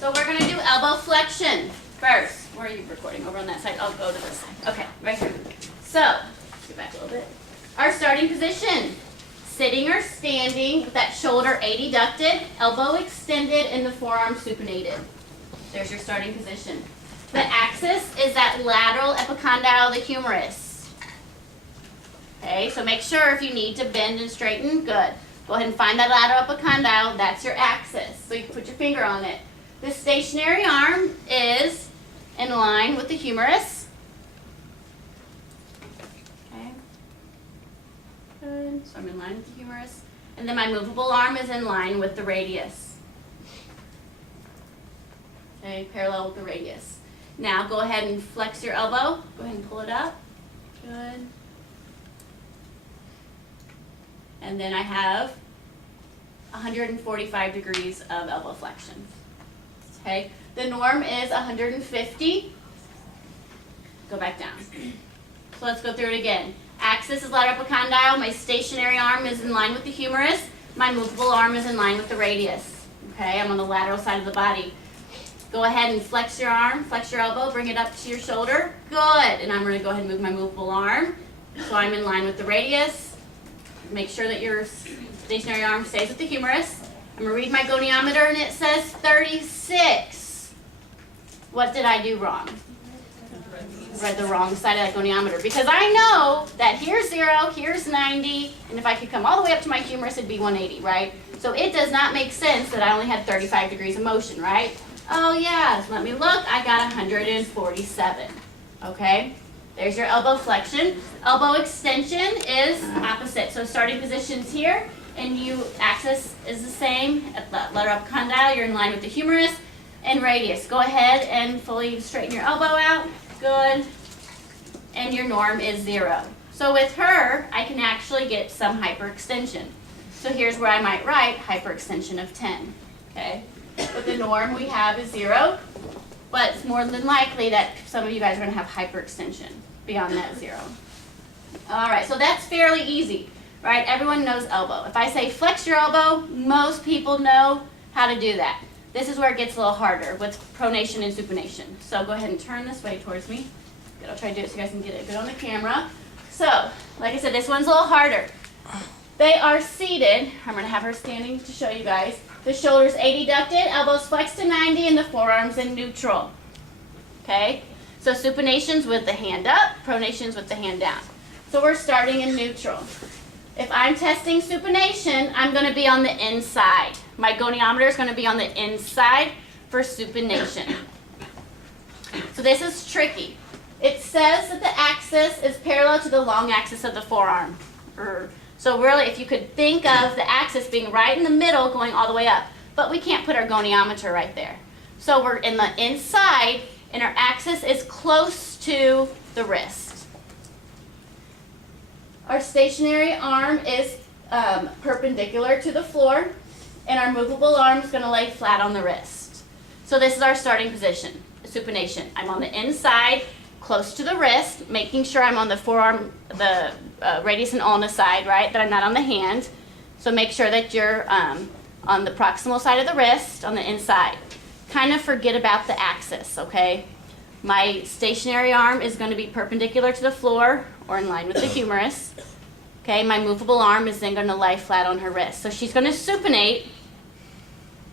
So we're going to do elbow flexion first. Where are you recording? Over on that side? I'll go to this side. Okay, right here. So, let's get back a little bit. Our starting position. Sitting or standing with that shoulder adducted, elbow extended, and the forearm supinated. There's your starting position. The axis is that lateral epicondyle of the humerus. Okay, so make sure if you need to bend and straighten, good. Go ahead and find that lateral epicondyle. That's your axis. So you can put your finger on it. The stationary arm is in line with the humerus. Okay. Good. So I'm in line with the humerus. And then my movable arm is in line with the radius. Okay, parallel with the radius. Now go ahead and flex your elbow. Go ahead and pull it up. Good. And then I have 145 degrees of elbow flexion. Okay, the norm is 150. Go back down. So let's go through it again. Axis is lateral epicondyle. My stationary arm is in line with the humerus. My movable arm is in line with the radius. Okay, I'm on the lateral side of the body. Go ahead and flex your arm, flex your elbow, bring it up to your shoulder. Good. And I'm going to go ahead and move my movable arm. So I'm in line with the radius. Make sure that your stationary arm stays with the humerus. I'm going to read my goniometer and it says 36. What did I do wrong? Read the wrong side of that goniometer because I know that here's 0, here's 90, and if I could come all the way up to my humerus, it'd be 180, right? So it does not make sense that I only had 35 degrees of motion, right? Oh yeah, so let me look. I got 147. Okay? There's your elbow flexion. Elbow extension is opposite. So starting position's here, and axis is the same. At the lateral epicondyle, you're in line with the humerus and radius. Go ahead and fully straighten your elbow out. Good. And your norm is 0. So with her, I can actually get some hyperextension. So here's where I might write hyperextension of 10. Okay? But the norm we have is 0. But it's more than likely that some of you guys are going to have hyperextension beyond that 0. All right, so that's fairly easy, right? Everyone knows elbow. If I say flex your elbow, most people know how to do that. This is where it gets a little harder with pronation and supination. So go ahead and turn this way towards me. Good, I'll try to do it so you guys can get it good on the camera. So, like I said, this one's a little harder. They are seated. I'm going to have her standing to show you guys. The shoulders adducted, elbows flexed to 90, and the forearms in neutral. Okay? So supination's with the hand up, pronation's with the hand down. So we're starting in neutral. If I'm testing supination, I'm going to be on the inside. My goniometer is going to be on the inside for supination. So this is tricky. It says that the axis is parallel to the long axis of the forearm. So really, if you could think of the axis being right in the middle going all the way up. But we can't put our goniometer right there. So we're in the inside, and our axis is close to the wrist. Our stationary arm is perpendicular to the floor, and our movable arm is going to lay flat on the wrist. So this is our starting position, supination. I'm on the inside, close to the wrist, making sure I'm on the forearm, the radius and ulna side, right, that I'm not on the hand. So make sure that you're on the proximal side of the wrist, on the inside. Kind of forget about the axis, okay? My stationary arm is going to be perpendicular to the floor or in line with the humerus. Okay, my movable arm is then going to lie flat on her wrist. So she's going to supinate.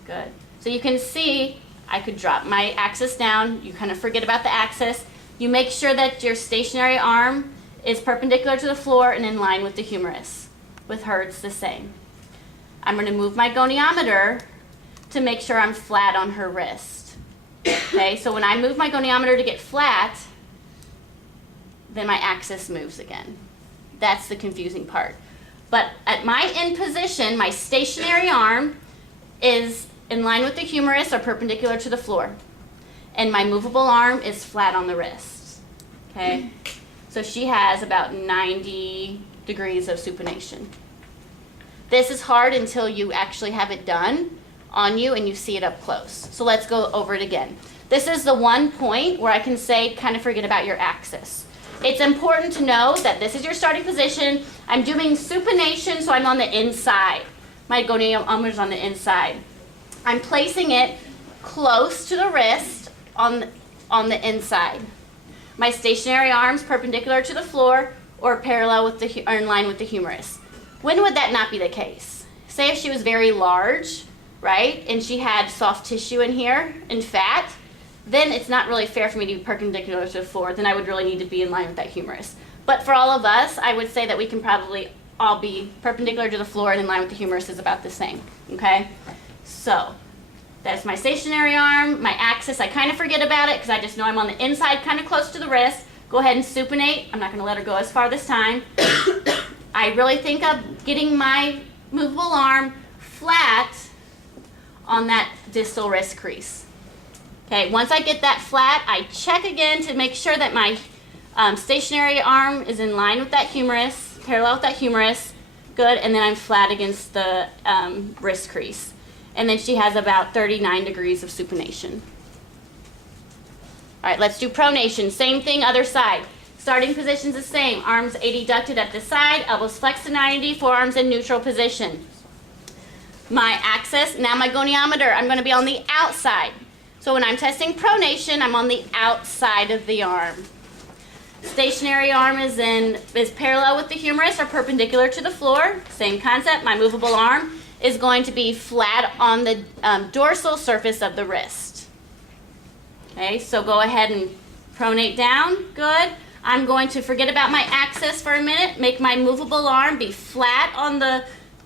Good. So you can see I could drop my axis down. You kind of forget about the axis. You make sure that your stationary arm is perpendicular to the floor and in line with the humerus. With her, it's the same. I'm going to move my goniometer to make sure I'm flat on her wrist. Okay, so when I move my goniometer to get flat, then my axis moves again. That's the confusing part. But at my end position, my stationary arm is in line with the humerus or perpendicular to the floor. And my movable arm is flat on the wrist. Okay? So she has about 90 degrees of supination. This is hard until you actually have it done on you and you see it up close. So let's go over it again. This is the one point where I can say kind of forget about your axis. It's important to know that this is your starting position. I'm doing supination, so I'm on the inside. My goniometer is on the inside. I'm placing it close to the wrist on the inside. My stationary arms perpendicular to the floor or parallel with or in line with the humerus. When would that not be the case? Say if she was very large, right, and she had soft tissue in here and fat, then it's not really fair for me to be perpendicular to the floor. Then I would really need to be in line with that humerus. But for all of us, I would say that we can probably all be perpendicular to the floor and in line with the humerus is about the same, okay? So that's my stationary arm, my axis. I kind of forget about it because I just know I'm on the inside, kind of close to the wrist. Go ahead and supinate. I'm not going to let her go as far this time. I really think of getting my movable arm flat on that distal wrist crease. Okay, once I get that flat, I check again to make sure that my stationary arm is in line with that humerus, parallel with that humerus. Good, and then I'm flat against the wrist crease. And then she has about 39 degrees of supination. All right, let's do pronation. Same thing, other side. Starting position's the same. Arms adducted at the side, elbows flexed to 90, forearms in neutral position. My axis, now my goniometer, I'm going to be on the outside. So when I'm testing pronation, I'm on the outside of the arm. Stationary arm is parallel with the humerus or perpendicular to the floor. Same concept. My movable arm is going to be flat on the dorsal surface of the wrist. Okay, so go ahead and pronate down. Good. I'm going to forget about my axis for a minute. Make my movable arm be flat on the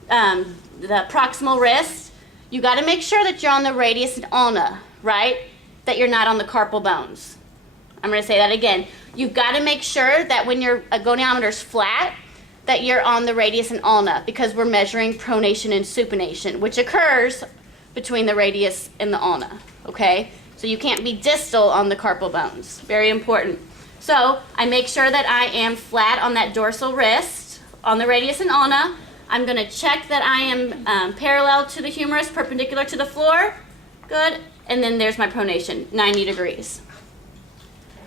proximal wrist. You got to make sure that you're on the radius and ulna, right? That you're not on the carpal bones. I'm going to say that again. You've got to make sure that when your goniometer's flat, that you're on the radius and ulna, because we're measuring pronation and supination, which occurs between the radius and the ulna, okay? So you can't be distal on the carpal bones. Very important. So I make sure that I am flat on that dorsal wrist, on the radius and ulna. I'm going to check that I am parallel to the humerus, perpendicular to the floor. Good. And then there's my pronation, 90 degrees.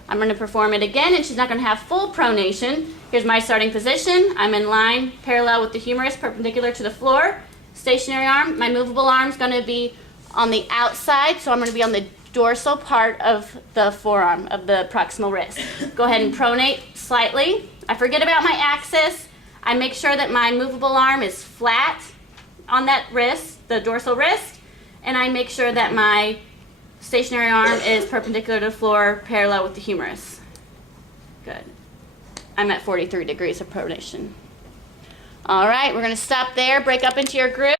I'm going to perform it again, and she's not going to have full pronation. Here's my starting position. I'm in line, parallel with the humerus, perpendicular to the floor. Stationary arm. My movable arm is going to be on the outside, so I'm going to be on the dorsal part of the forearm, of the proximal wrist. Go ahead and pronate slightly. I forget about my axis. I make sure that my movable arm is flat on that wrist, the dorsal wrist, and I make sure that my stationary arm is perpendicular to the floor, parallel with the humerus. Good. I'm at 43 degrees of pronation. All right, we're going to stop there, break up into your group.